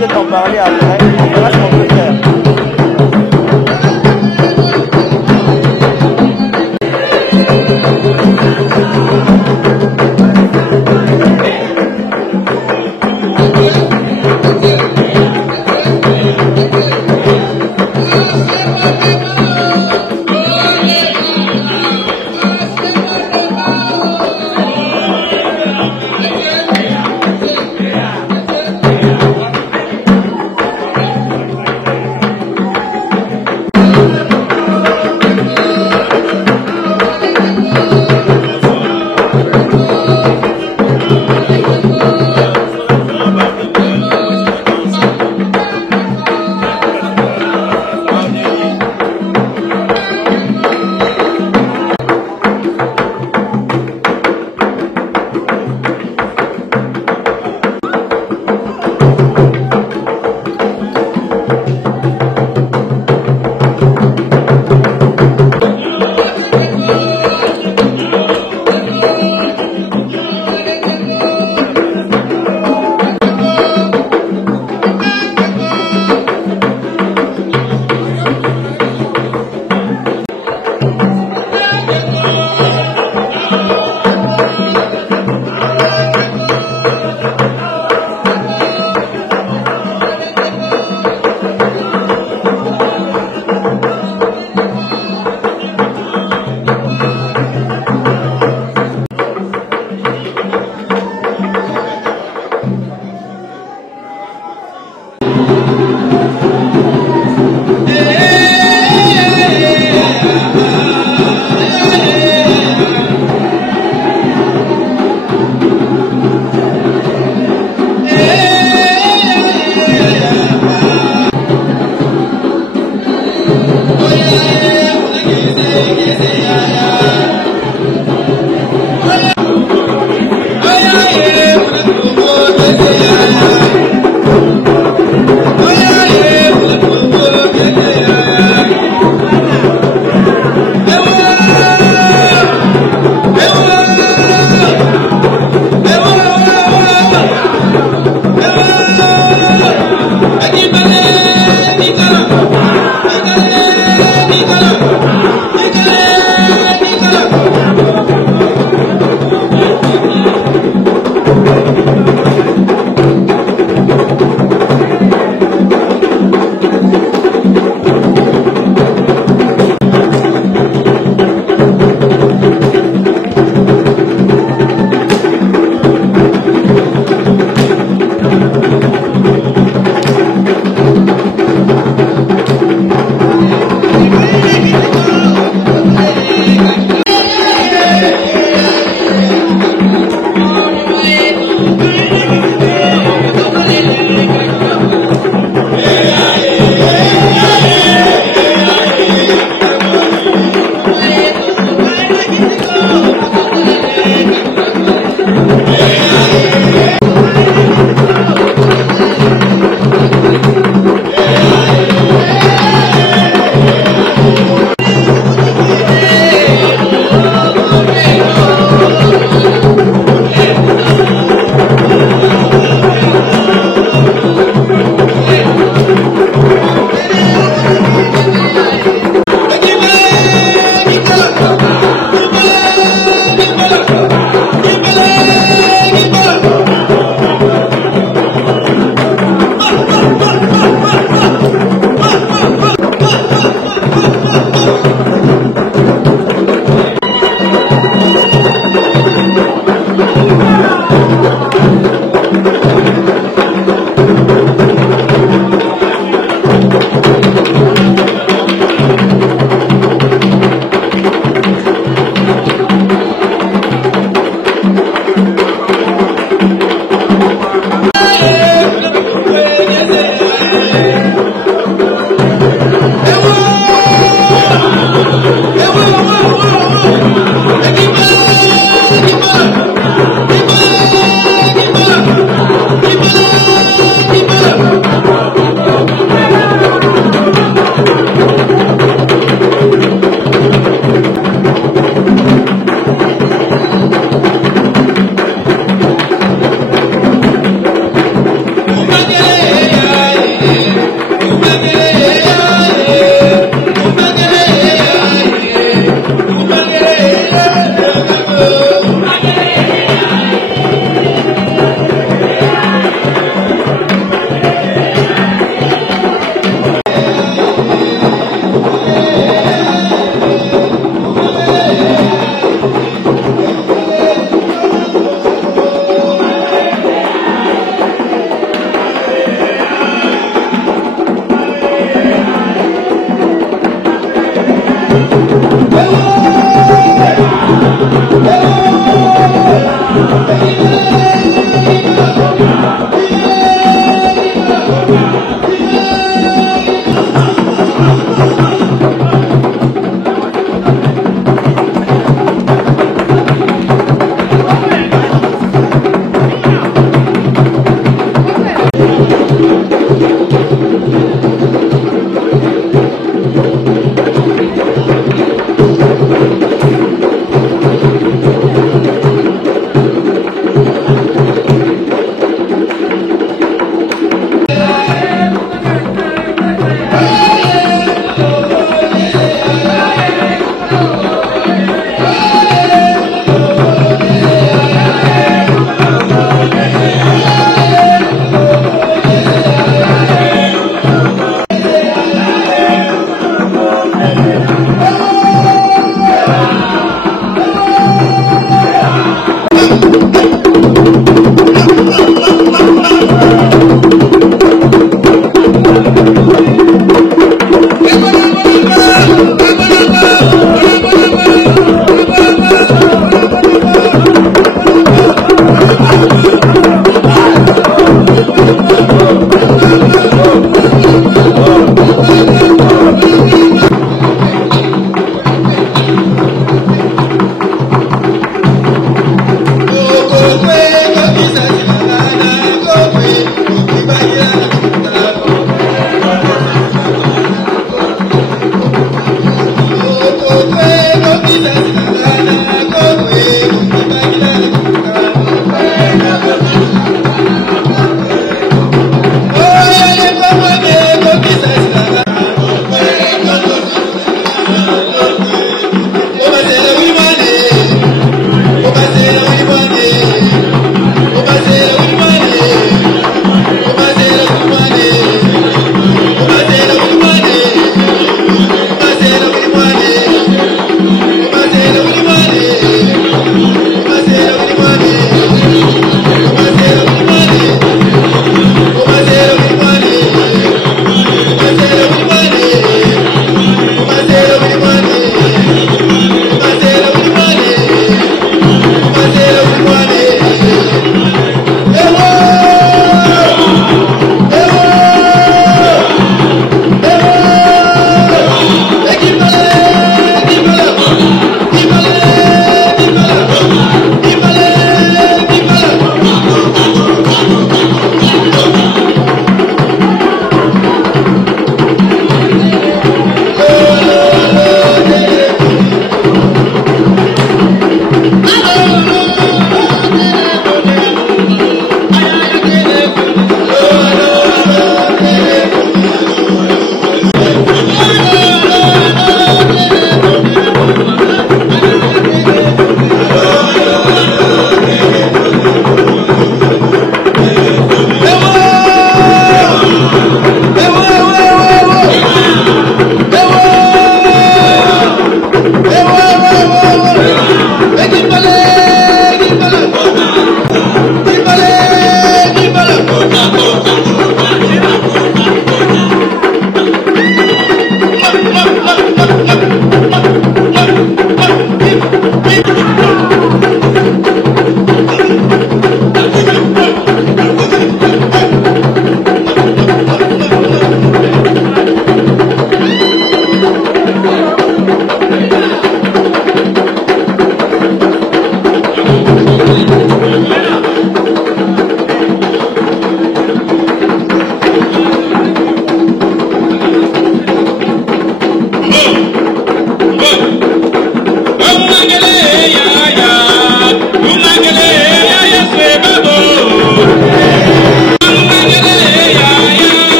peut-être en parler après. On verra ce qu'on peut faire.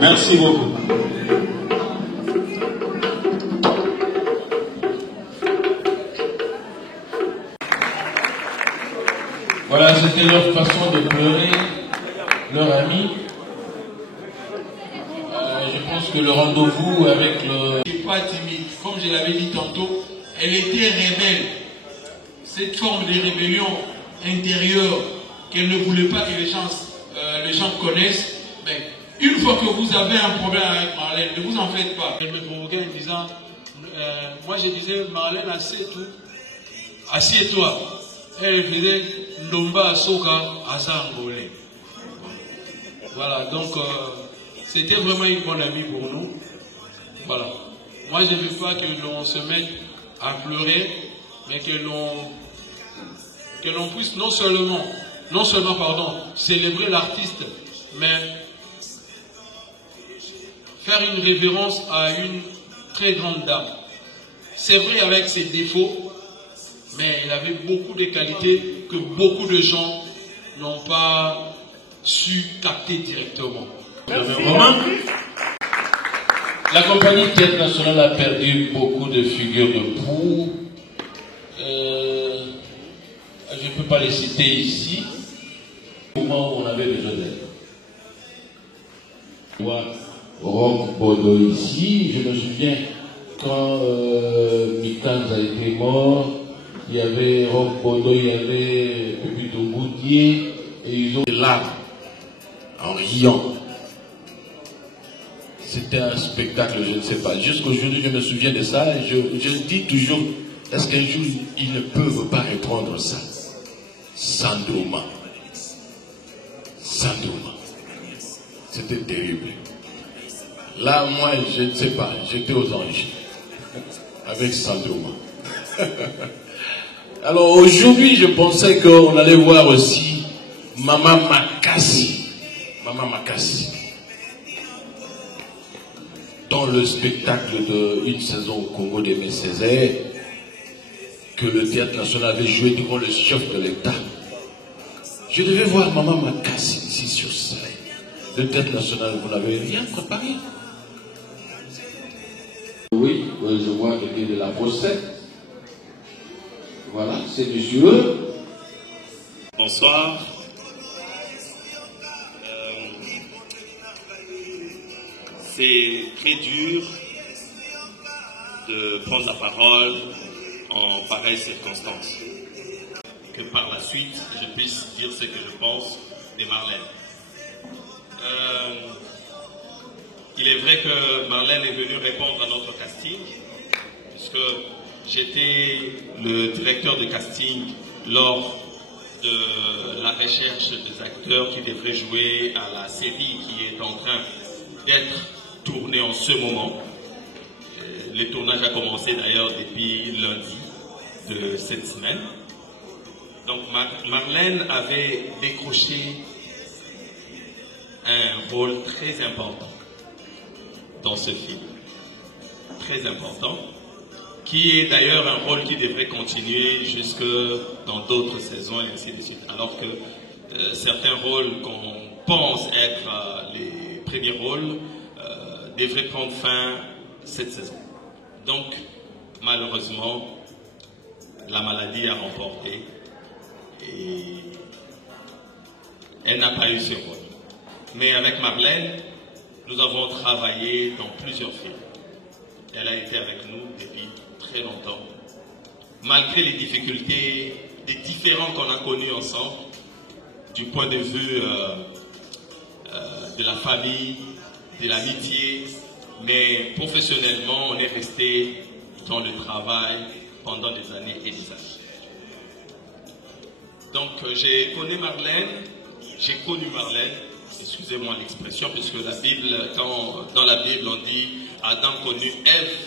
Merci beaucoup. Voilà, c'était leur façon de pleurer leur ami. Je pense que le rendez-vous avec le... Elle n'est pas timide, comme je l'avais dit tantôt, elle était rebelle. Cette forme de rébellion intérieure qu'elle ne voulait pas que les gens connaissent, mais une une fois que vous avez un problème avec Marlène, ne vous en faites pas. Elle me provoquait en disant, moi je disais, Marlène, assieds-toi. Elle faisait Ndomba Soka Asangolé. Voilà, donc c'était vraiment une bonne amie pour nous. Voilà. Moi je ne veux pas que l'on se mette à pleurer, mais que l'on puisse non seulement célébrer l'artiste, mais faire une révérence à une très grande dame. C'est vrai avec ses défauts, mais il avait beaucoup de qualités que beaucoup de gens n'ont pas su capter directement. La compagnie Théâtre National a perdu beaucoup de figures de proue. Je ne peux pas les citer ici. Au moment où on avait besoin d'elle. Moi, Rock Bodo ici, je me souviens quand Mikans a été mort, il y avait Rock Bodo, il y avait Pépito Goutier, et ils ont là, en riant. C'était un spectacle, je ne sais pas. Jusqu'aujourd'hui, je me souviens de ça, et je dis toujours, est-ce qu'un jour, ils ne peuvent pas reprendre ça? Sandroma. Sandroma. C'était terrible. Là, moi, je ne sais pas, j'étais aux anges. Avec Sandroma. Alors, aujourd'hui, je pensais qu'on allait voir aussi Maman Makassi. Maman Makassi. Dans le spectacle de Une saison au Congo d'Aimé Césaire, que le Théâtre National avait joué devant le chef de l'État. Je devais voir Maman Makassi ici sur scène. Le Théâtre National, vous n'avez rien préparé. Oui, je vois quelqu'un de la Possède. Voilà, c'est monsieur. Bonsoir. C'est très dur de prendre la parole en pareille circonstance. Que par la suite, je puisse dire ce que je pense de Marlène. Il est vrai que Marlène est venue répondre à notre casting, puisque j'étais le directeur de casting lors de la recherche des acteurs qui devraient jouer à la série qui est en train d'être tournée en ce moment. Le tournage a commencé d'ailleurs depuis lundi de cette semaine. Donc Marlène avait décroché un rôle très important dans ce film. Très important. Qui est d'ailleurs un rôle qui devrait continuer jusque dans d'autres saisons et ainsi de suite. Alors que certains rôles qu'on pense être les premiers rôles devraient prendre fin cette saison. Donc, malheureusement, la maladie a remporté et elle n'a pas eu ce rôle. Mais avec Marlène, nous avons travaillé dans plusieurs films. Elle a été avec nous depuis très longtemps. Malgré les difficultés, les différends qu'on a connus ensemble, du point de vue de la famille, de l'amitié, mais professionnellement, on est resté dans le travail pendant des années et des années. Donc, j'ai connu Marlène, excusez-moi l'expression, puisque la Bible, dans la Bible, on dit Adam connut Ève,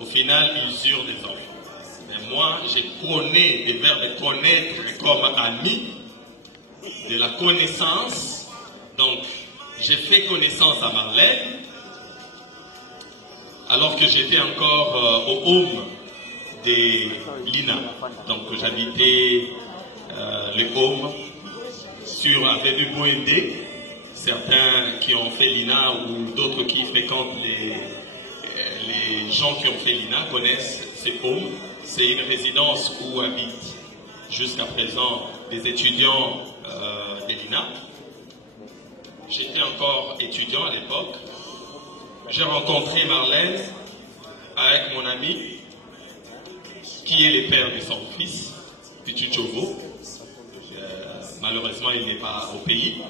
au final, ils eurent des enfants. Mais moi, je connais des verbes de connaître comme ami, de la connaissance. Donc, j'ai fait connaissance à Marlène, alors que j'étais encore au home de l'INA. Donc, j'habitais le home sur avenue Boédé. Certains qui ont fait l'INA ou d'autres qui fréquentent les gens qui ont fait l'INA connaissent ces homes. C'est une résidence où habitent jusqu'à présent des étudiants de l'INA. J'étais encore étudiant à l'époque. J'ai rencontré Marlène avec mon ami qui est le père de son fils, Pichu Chovo. Malheureusement, il n'est pas au pays.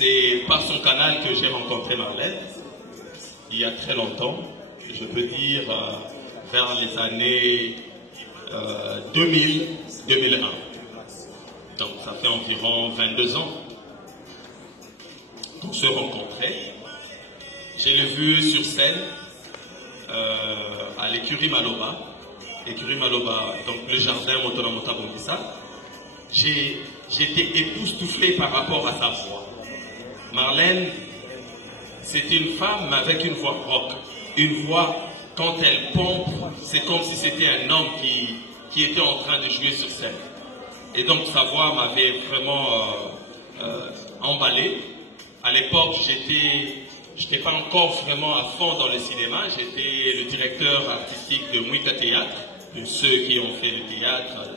C'est par son canal que j'ai rencontré Marlène, il y a très longtemps, je peux dire vers les années 2000-2001. Donc ça fait environ 22 ans qu'on se rencontrait. Je l'ai vu sur scène à l'écurie Maloba. L'écurie Maloba, donc le jardin Motolamota Bongissa. J'étais époustouflé par rapport à sa voix. Marlène, c'est une femme avec une voix rock. Une voix, quand elle pompe, c'est comme si c'était un homme qui était en train de jouer sur scène. Et donc sa voix m'avait vraiment emballé. À l'époque, j'étais pas encore vraiment à fond dans le cinéma. J'étais le directeur artistique de Mouika Théâtre. Ceux qui ont fait le théâtre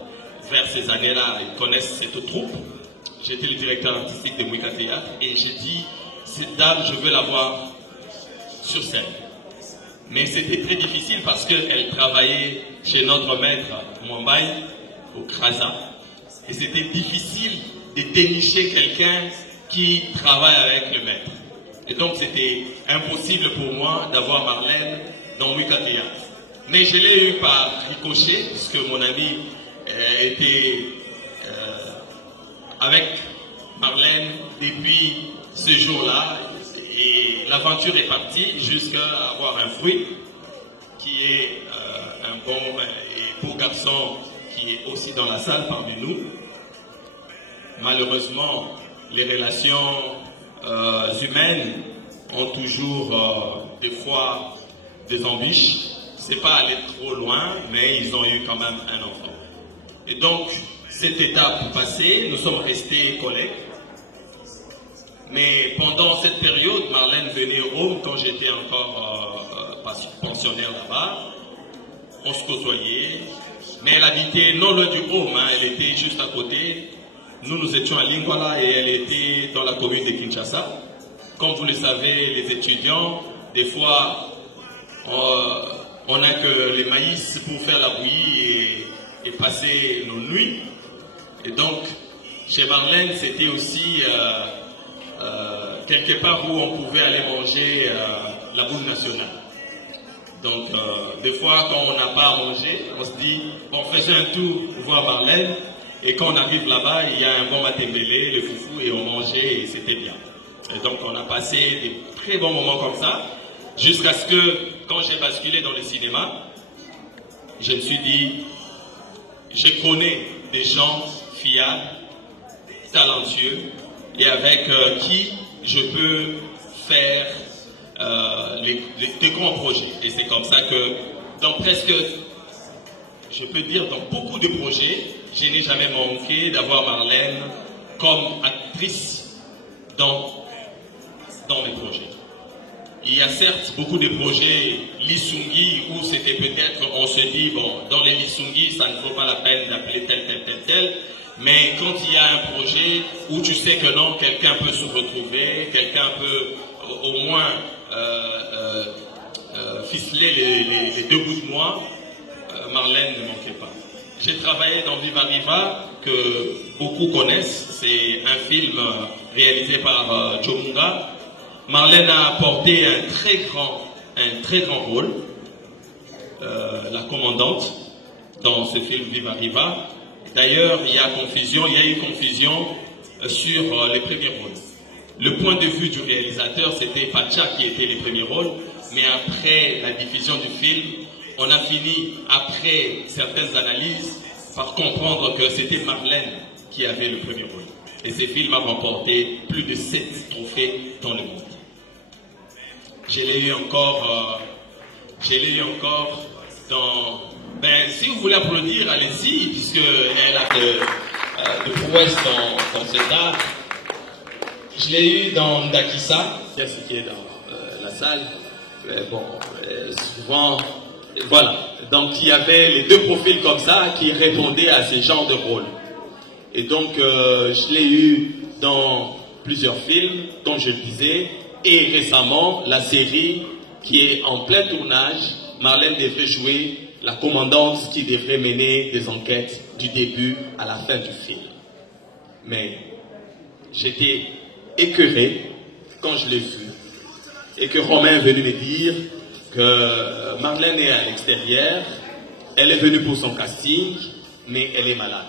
vers ces années-là, ils connaissent cette troupe. J'étais le directeur artistique de Mouika Théâtre et j'ai dit, cette dame, je veux la voir sur scène. Mais c'était très difficile parce qu'elle travaillait chez notre maître Mwambaye, au Krasa. Et c'était difficile de dénicher quelqu'un qui travaille avec le maître. Et donc c'était impossible pour moi d'avoir Marlène dans Mouika Théâtre. Mais je l'ai eu par ricochet, puisque mon ami était avec Marlène depuis ce jour-là. Et l'aventure est partie jusqu'à avoir un fruit qui est un bon et beau garçon qui est aussi dans la salle parmi nous. Malheureusement, les relations humaines ont toujours des fois des embûches. C'est pas aller trop loin, mais ils ont eu quand même un enfant. Et donc, cette étape passée, nous sommes restés collègues. Mais pendant cette période, Marlène venait au Home quand j'étais encore pensionnaire là-bas. On se côtoyait. Mais elle habitait non loin du Home, hein, elle était juste à côté. Nous étions à Lingwala et elle était dans la commune de Kinshasa. Comme vous le savez, les étudiants, des fois, on n'a que les maïs pour faire la bouillie et passer nos nuits. Et donc, chez Marlène, c'était aussi quelque part où on pouvait aller manger la boule nationale. Donc, des fois, quand on n'a pas à manger, on se dit, bon, faisons un tour pour voir Marlène. Et quand on arrive là-bas, il y a un bon matembélé, le foufou, et on mangeait et c'était bien. Et donc, on a passé des très bons moments comme ça. Jusqu'à ce que, quand j'ai basculé dans le cinéma, je me suis dit, je connais des gens fiables, talentueux, et avec qui je peux faire des grands projets. Et c'est comme ça que, dans presque, je peux dire, dans beaucoup de projets, je n'ai jamais manqué d'avoir Marlène comme actrice dans mes projets. Il y a certes beaucoup de projets Lisungi où c'était peut-être, on se dit, bon, dans les Lisungi, ça ne vaut pas la peine d'appeler tel. Mais quand il y a un projet où tu sais que non, quelqu'un peut se retrouver, quelqu'un peut au moins ficeler les deux bouts de moi, Marlène ne manquait pas. J'ai travaillé dans Viva Riva, que beaucoup connaissent. C'est un film réalisé par Chomunga. Marlène a apporté un très grand rôle, la commandante, dans ce film Viva Riva. D'ailleurs, il y a eu confusion sur les premiers rôles. Le point de vue du réalisateur, c'était Pacha qui était les premiers rôles, mais après la diffusion du film, on a fini, après certaines analyses, par comprendre que c'était Marlène qui avait le premier rôle. Et ce film a remporté plus de 7 trophées dans le monde. Je l'ai eu encore dans... Ben, si vous voulez applaudir, allez-y, puisqu'elle a de prouesse dans cet art. Je l'ai eu dans Ndakissa, ce qui est dans la salle. Souvent... Voilà, donc il y avait les deux profils comme ça qui répondaient à ce genre de rôle. Et donc je l'ai eu dans plusieurs films, comme je le disais, et récemment la série qui est en plein tournage. Marlène devrait jouer la commandante qui devrait mener des enquêtes du début à la fin du film. Mais j'étais écœuré quand je l'ai vue et que Romain est venu me dire que Marlène est à l'extérieur, elle est venue pour son casting, mais elle est malade.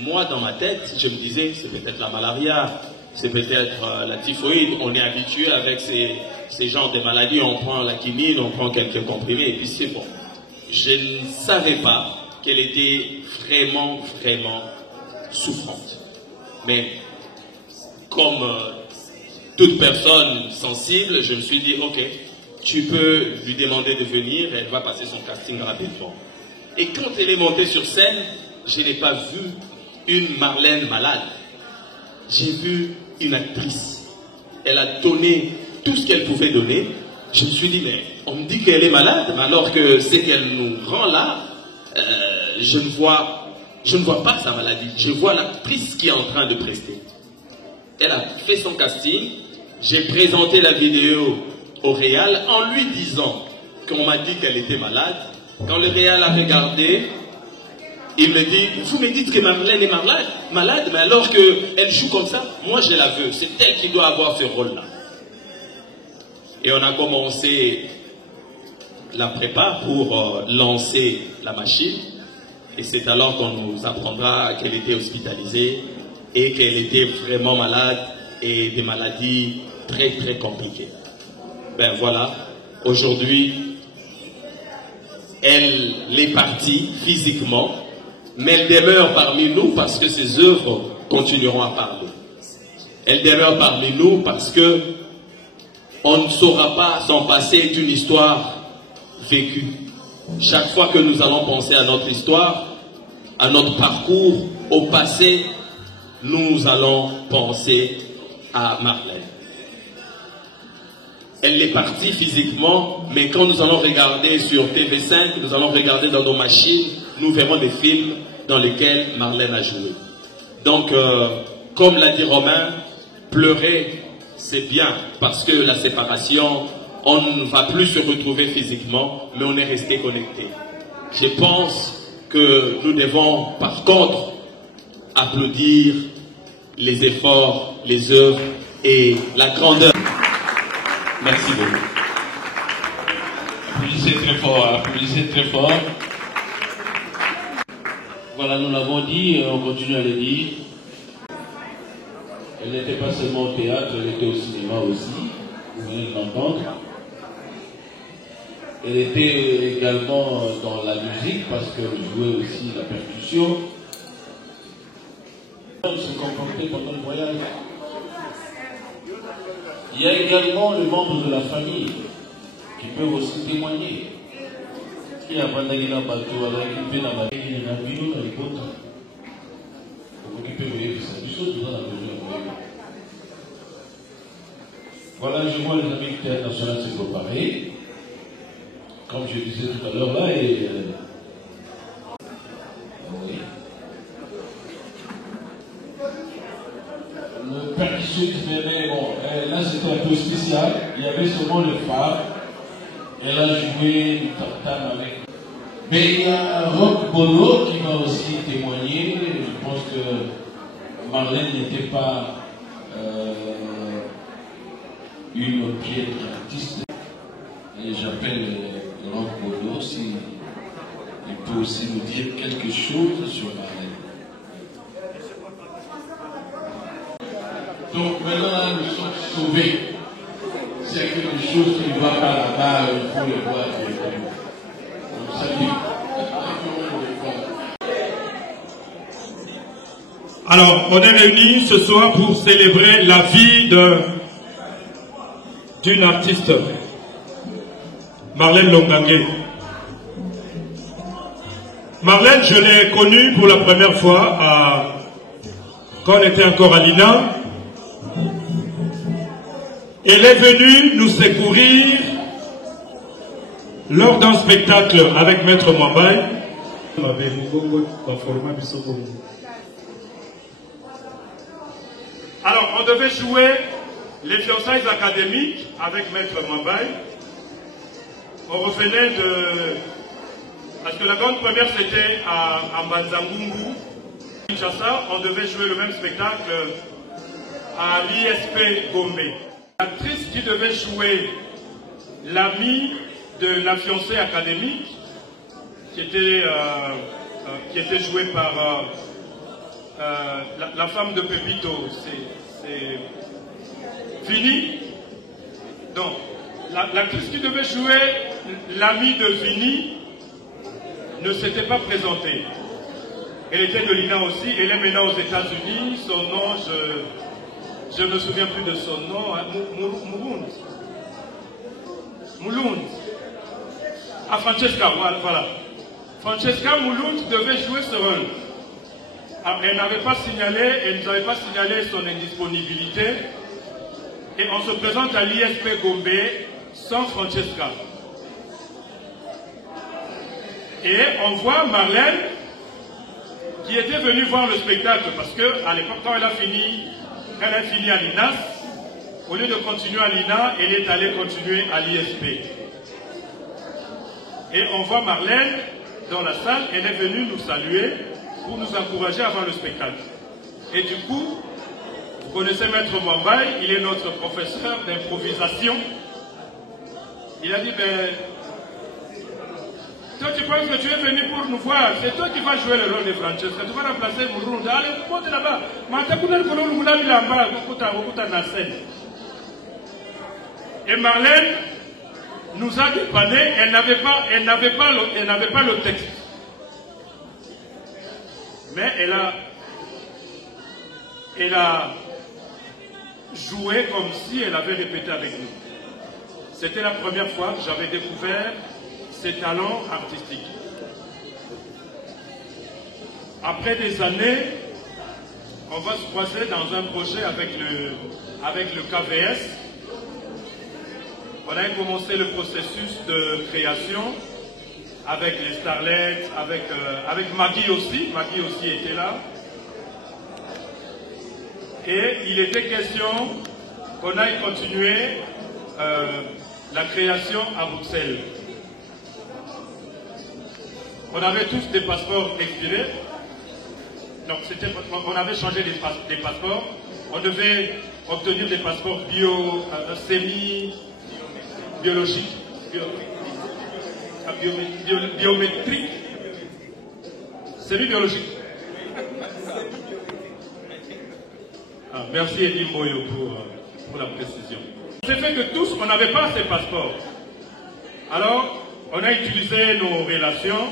Moi, dans ma tête, je me disais, c'est peut-être la malaria, c'est peut-être la typhoïde, on est habitué avec ces genres de maladies, on prend la quinine, on prend quelques comprimés et puis c'est bon. Je ne savais pas qu'elle était vraiment, vraiment souffrante. Mais comme toute personne sensible, je me suis dit, ok, tu peux lui demander de venir, elle va passer son casting rapidement. Et quand elle est montée sur scène, je n'ai pas vu une Marlène malade. J'ai vu une actrice. Elle a donné tout ce qu'elle pouvait donner. Je me suis dit, mais on me dit qu'elle est malade, mais alors que ce qu'elle nous rend là, je ne vois pas sa maladie. Je vois l'actrice qui est en train de prester. Elle a fait son casting. J'ai présenté la vidéo au réal en lui disant qu'on m'a dit qu'elle était malade. Quand le réal a regardé, il me dit, vous me dites que Marlène est malade, mais alors qu'elle joue comme ça, moi je la veux. C'est elle qui doit avoir ce rôle-là. Et on a commencé la prépa pour lancer la machine. Et c'est alors qu'on nous apprendra qu'elle était hospitalisée et qu'elle était vraiment malade et des maladies très très compliquées. Ben voilà, aujourd'hui, elle est partie physiquement, mais elle demeure parmi nous parce que ses œuvres continueront à parler. Elle demeure parmi nous parce que on ne saura pas s'en passer d'une histoire vécue. Chaque fois que nous allons penser à notre histoire, à notre parcours, au passé, nous allons penser à Marlène. Elle est partie physiquement, mais quand nous allons regarder sur TV5, nous allons regarder dans nos machines, nous verrons des films dans lesquels Marlène a joué. Donc, comme l'a dit Romain, pleurer, c'est bien, parce que la séparation, on ne va plus se retrouver physiquement, mais on est resté connecté. Je pense que nous devons, par contre, applaudir les efforts, les œuvres et la grandeur. Merci beaucoup. Applaudissez très fort, applaudissez très fort. Voilà, nous l'avons dit et on continue à le dire. Elle n'était pas seulement au théâtre, elle était au cinéma aussi. Vous venez de l'entendre. Elle était également dans la musique parce qu'elle jouait aussi la percussion. Elle se comportait pendant le voyage. Il y a également les membres de la famille qui peuvent aussi témoigner. Il y a pas d'aller là-bas, alors qui fait là-bas, il y a un bureau dans les côtes. Pour qui peut veiller, c'est du chose dans la mesure. Voilà, je vois les amis du Théâtre National se préparer. Comme je disais tout à l'heure là, et oui. Le percussionniste venait, bon, là c'était un peu spécial, il y avait seulement le phare, elle a joué du tam-tam avec. Mais il y a Rock Bolo qui m'a aussi témoigné, je pense que Marlène n'était pas une piètre artiste, et j'appelle Rock Bolo s'il peut aussi nous dire quelque chose sur Marlène. Donc maintenant, nous sommes sauvés. C'est quelque chose qui ne va pas là-bas, il faut le voir directement. Donc, salut. Alors, on est réunis ce soir pour célébrer la vie d'une artiste, Marlène Longangue. Marlène, je l'ai connue pour la première fois quand on était encore à l'INA. Elle est venue nous secourir lors d'un spectacle avec Maître Mwambaye. Alors, on devait jouer les fiançailles académiques avec Maître Mwambaye. On revenait de... Parce que la grande première, c'était à Mbanzangungu, Kinshasa. On devait jouer le même spectacle à l'ISP Gombe. L'actrice qui devait jouer l'amie de la fiancée académique, qui était jouée par la femme de Pepito, c'est Vini. Donc, l'actrice qui devait jouer l'amie de Vini ne s'était pas présentée. Elle était de l'INA aussi, elle est maintenant aux États-Unis. Son nom, je ne me souviens plus de son nom, hein, Moulund. Ah, Francesca, voilà. Francesca Moulund devait jouer ce rôle. Alors, elle n'avait pas signalé, elle nous avait pas signalé son indisponibilité. Et on se présente à l'ISP Gombe sans Francesca. Et on voit Marlène qui était venue voir le spectacle parce que à l'époque, quand elle a fini à l'INAS, au lieu de continuer à l'INA, elle est allée continuer à l'ISP. Et on voit Marlène dans la salle, elle est venue nous saluer pour nous encourager avant le spectacle. Et du coup, vous connaissez Maître Mwambaye, il est notre professeur d'improvisation. Il a dit, ben, toi tu penses que tu es venu pour nous voir, c'est toi qui vas jouer le rôle de Francesca, tu vas remplacer Mourund. Allez, monte là-bas. Et Marlène nous a dépanné, elle n'avait pas le texte. Mais elle a joué comme si elle avait répété avec nous. C'était la première fois que j'avais découvert ses talents artistiques. Après des années, on va se croiser dans un projet avec le KVS. On a commencé le processus de création avec les Starlets, avec Maggie aussi. Maggie aussi était là. Et il était question qu'on aille continuer la création à Bruxelles. On avait tous des passeports expirés. Donc on avait changé des passeports. On devait obtenir des passeports semi-biologiques, biométriques, semi-biologiques. Ah, merci Edim Boyo pour la précision. C'est fait que tous, on n'avait pas ces passeports. Alors, on a utilisé nos relations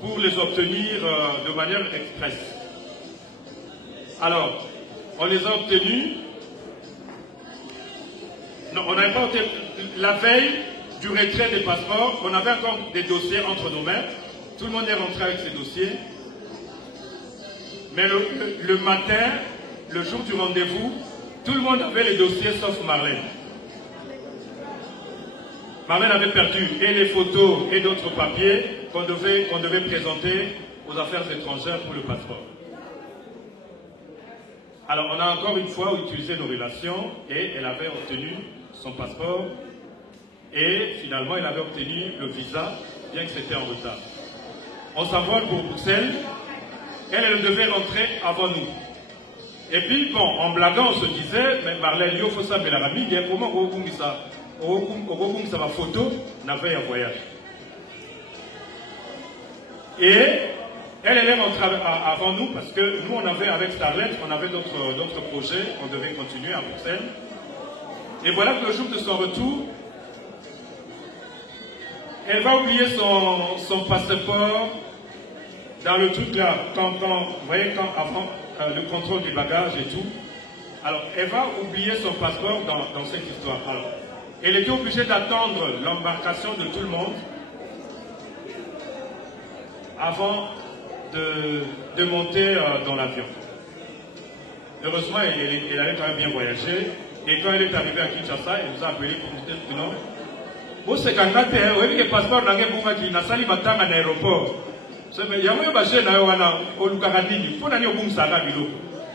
pour les obtenir de manière express. Alors, on les a obtenus. Non, on n'avait pas obtenu. La veille du retrait des passeports, on avait encore des dossiers entre nos mains. Tout le monde est rentré avec ses dossiers. Mais le matin, le jour du rendez-vous, tout le monde avait les dossiers sauf Marlène. Marlène avait perdu et les photos et d'autres papiers qu'on devait présenter aux affaires étrangères pour le passeport. Alors on a encore une fois utilisé nos relations et elle avait obtenu son passeport et finalement elle avait obtenu le visa bien que c'était en retard. On s'envole pour Bruxelles, elle devait rentrer avant nous. Et puis, bon, en blaguant, on se disait, mais Marlène, il faut ça, mais la famille, comment on ça va photo, n'avait un voyage. Et elle est rentrée avant nous, parce que nous, on avait, avec Starlet, on avait d'autres projets, on devait continuer à Bruxelles. Et voilà que le jour de son retour, elle va oublier son passeport dans le truc là, vous voyez, avant le contrôle du bagage et tout. Alors, elle va oublier son passeport dans cette histoire. Alors, elle était obligée d'attendre l'embarcation de tout le monde avant de monter dans l'avion. Heureusement, elle allait quand même bien voyager. Et quand elle est arrivée à Kinshasa, elle nous a appelé pour nous dire que non. Vous savez que le passeport n'a pas à l'aéroport.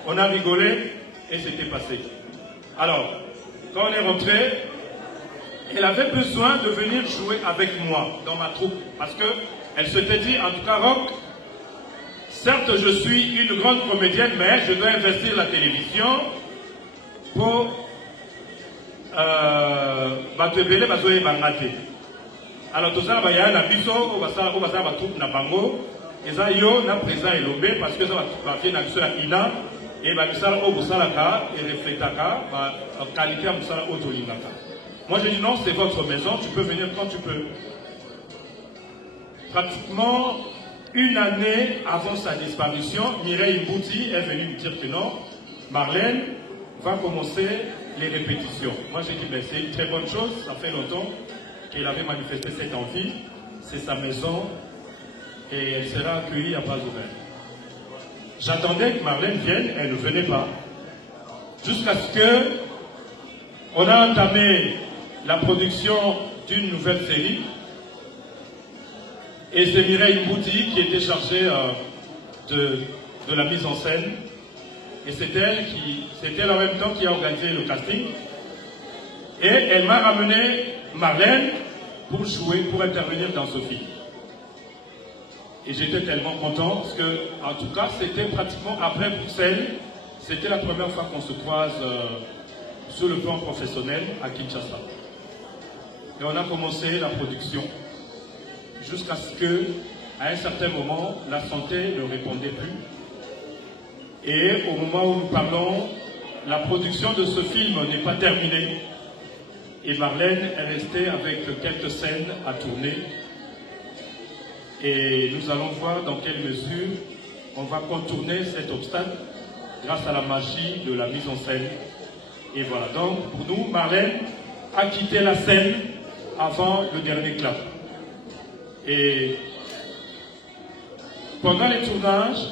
On a rigolé et c'était passé. Alors, quand on est rentré, elle avait besoin de venir jouer avec moi dans ma troupe. Parce qu'elle s'était dit, en tout cas, Rock, certes je suis une grande comédienne, mais je dois investir la télévision. pour batebele bazoye bangate. Alors tout ça, il y a un abisso, on va tout na bango. Et ça, yo na présent et lobé parce que ça va faire une à Ina et va misala au Bosalaka et reflétaka, en qualité à Musala au Tolinaka. Moi je dis non, c'est votre maison, tu peux venir quand tu peux. Pratiquement une année avant sa disparition, Mireille Mbouti est venue me dire que non, Marlène va commencer les répétitions. Moi j'ai dit, ben, c'est une très bonne chose, ça fait longtemps qu'elle avait manifesté cette envie, c'est sa maison et elle sera accueillie à bras ouverts. J'attendais que Marlène vienne, elle ne venait pas. Jusqu'à ce que on a entamé la production d'une nouvelle série. Et c'est Mireille Mbouti qui était chargée de la mise en scène. Et c'est elle en même temps qui a organisé le casting. Et elle m'a ramené Marlène pour jouer, pour intervenir dans ce film. Et j'étais tellement content parce que, en tout cas, c'était pratiquement après Bruxelles. C'était la première fois qu'on se croise sur le plan professionnel à Kinshasa. Et on a commencé la production jusqu'à ce que, à un certain moment, la santé ne répondait plus. Et au moment où nous parlons, la production de ce film n'est pas terminée. Et Marlène est restée avec quelques scènes à tourner. Et nous allons voir dans quelle mesure on va contourner cet obstacle grâce à la magie de la mise en scène. Et voilà, donc pour nous, Marlène a quitté la scène avant le dernier clap. Et pendant les tournages,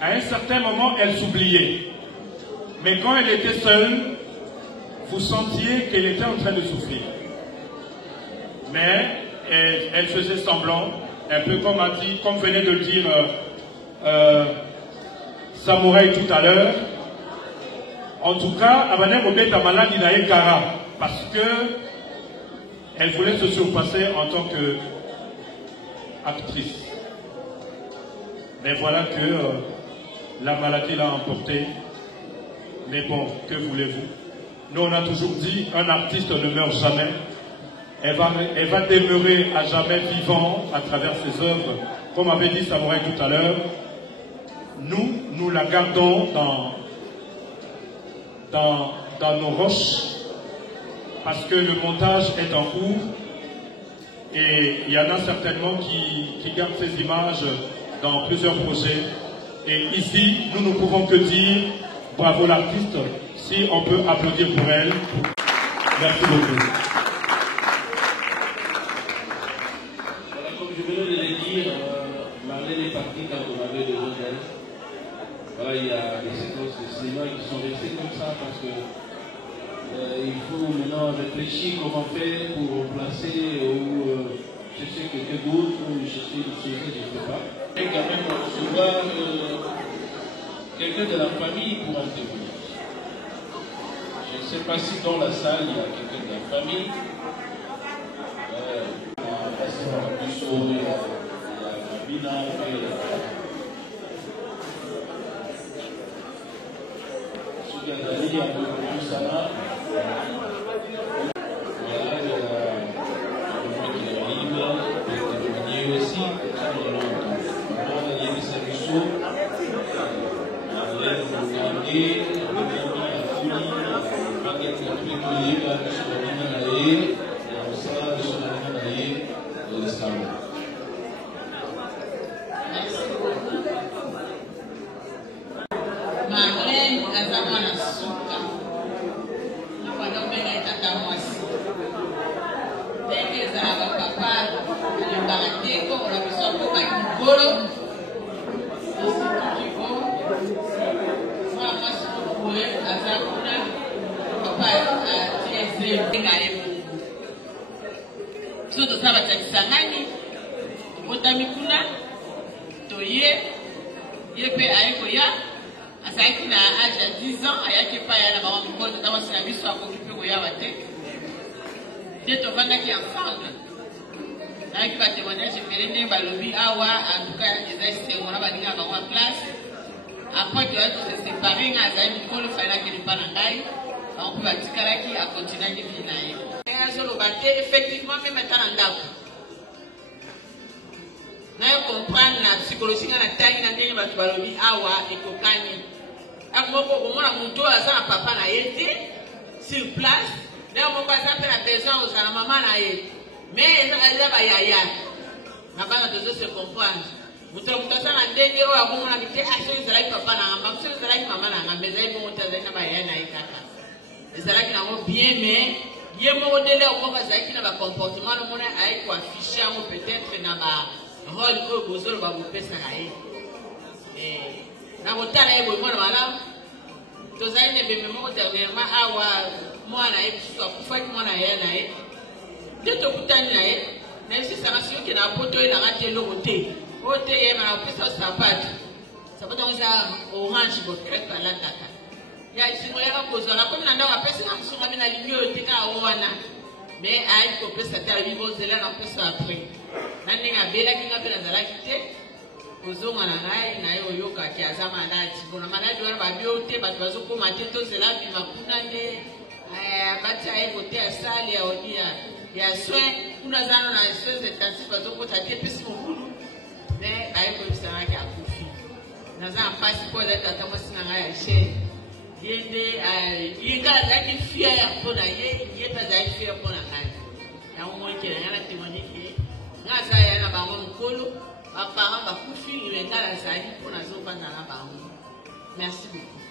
à un certain moment, elle s'oubliait. Mais quand elle était seule, vous sentiez qu'elle était en train de souffrir. Mais elle faisait semblant, un peu comme venait de le dire Samouraï tout à l'heure. En tout cas, Abanem Obet a malade Kara, parce que elle voulait se surpasser en tant qu'actrice. Mais voilà que la maladie l'a emporté. Mais bon, que voulez-vous? Nous, on a toujours dit, un artiste ne meurt jamais. Elle va demeurer à jamais vivant à travers ses œuvres. Comme avait dit Samouraï tout à l'heure, nous la gardons dans nos roches parce que le montage est en cours et il y en a certainement qui gardent ces images dans plusieurs projets. Et ici, nous ne pouvons que dire bravo l'artiste, si on peut applaudir pour elle. Merci beaucoup. Comme je venais de le dire, Marlène est partie quand on avait besoin d'elle. Voilà, il y a des séquences de cinéma qui sont restées comme ça parce que il faut maintenant réfléchir comment faire pour remplacer ou chercher quelqu'un d'autre ou chercher une chose, je ne sais pas. Et quand même recevoir quelqu'un de la famille pour intervenir. Je ne sais pas si dans la salle il y a quelqu'un de la famille. Marlène azama na suka na kwandobele tata mwasi ndenge ezalaka papa alembaka te kokola biso akokaki mokolo ositukibo mwa mwasi kokoye aza kuna papa atieze ndenge ayemungu biso toza batakisangani obotami kuna toye ye mpe aye koya azalaki na age ya 10 ans ayaki epai ya na mama mokoto na mwasi na biso akoki mpe koyawa te nde tovandaki ensemble nayaki batémoignage ebele ndenge balobi awa antuka eza esengo na balingaka bango ya place après que se séparer na zaini ko le fala que le panangai on peut batikala qui a continuer de vivre nae et solo baté effectivement même étant en ndako na comprendre la psychologie na tangi na ndenge batu balobi awa ekokani akoko omona muntu aza papa na yete sur place na moko aza pe na besoin aux na maman na ye mais eza ba yaya na bana tozo se comprendre mutu aza na ndenge oyo akomona mite aso ezalaki papa na ngamba mosu ezalaki mama na ngamba ezali bongo te azali na bayaya na ye kaka ezalaki nango bien mais ye moko ndele omoko azalaki na bacomportement nomona aye koaffiche yango peut-être na barole oyo bozoloba bopesaka ye na kotala ye boye mwana malamu tozali na ebembe moko dernièrement awa mwana ye bisu akufaki mwana ye na ye nde tokutani na ye na esisaka soki na poto elanga te eloko te oyo te ye mana opesa sapato sapato yango eza orange bocrete alataka ya esingo yaka kozwaka komi na ndako apesinga mosungami na lingi oyo te kaka wana mais ayaki kopesa te alobi bozela na kopesa apres na ndenge abelaki nga mpe nazalaki te kozonga na ngai na ye oyokaki aza maladi bona maladi wana babi oyo te bato bazokoma te tozela bima kuna nde bati aye kote asali ya odi ya soin kuna zano na soins intensif bazokota te epesi mokulu mais aye koyebisanaki akufi naza na mpasi mpo ezali tata mwasi na ngai ya chaine ye nde ye ngai azalaki fiere mpo na ye ye mpe azalaki fiere mpo na ngai yango moikele ngai na témoigneke ngai aza ya na bango mokolo baparent bakufi ngai nazali mpo nazovanda na bango merci beaucoup.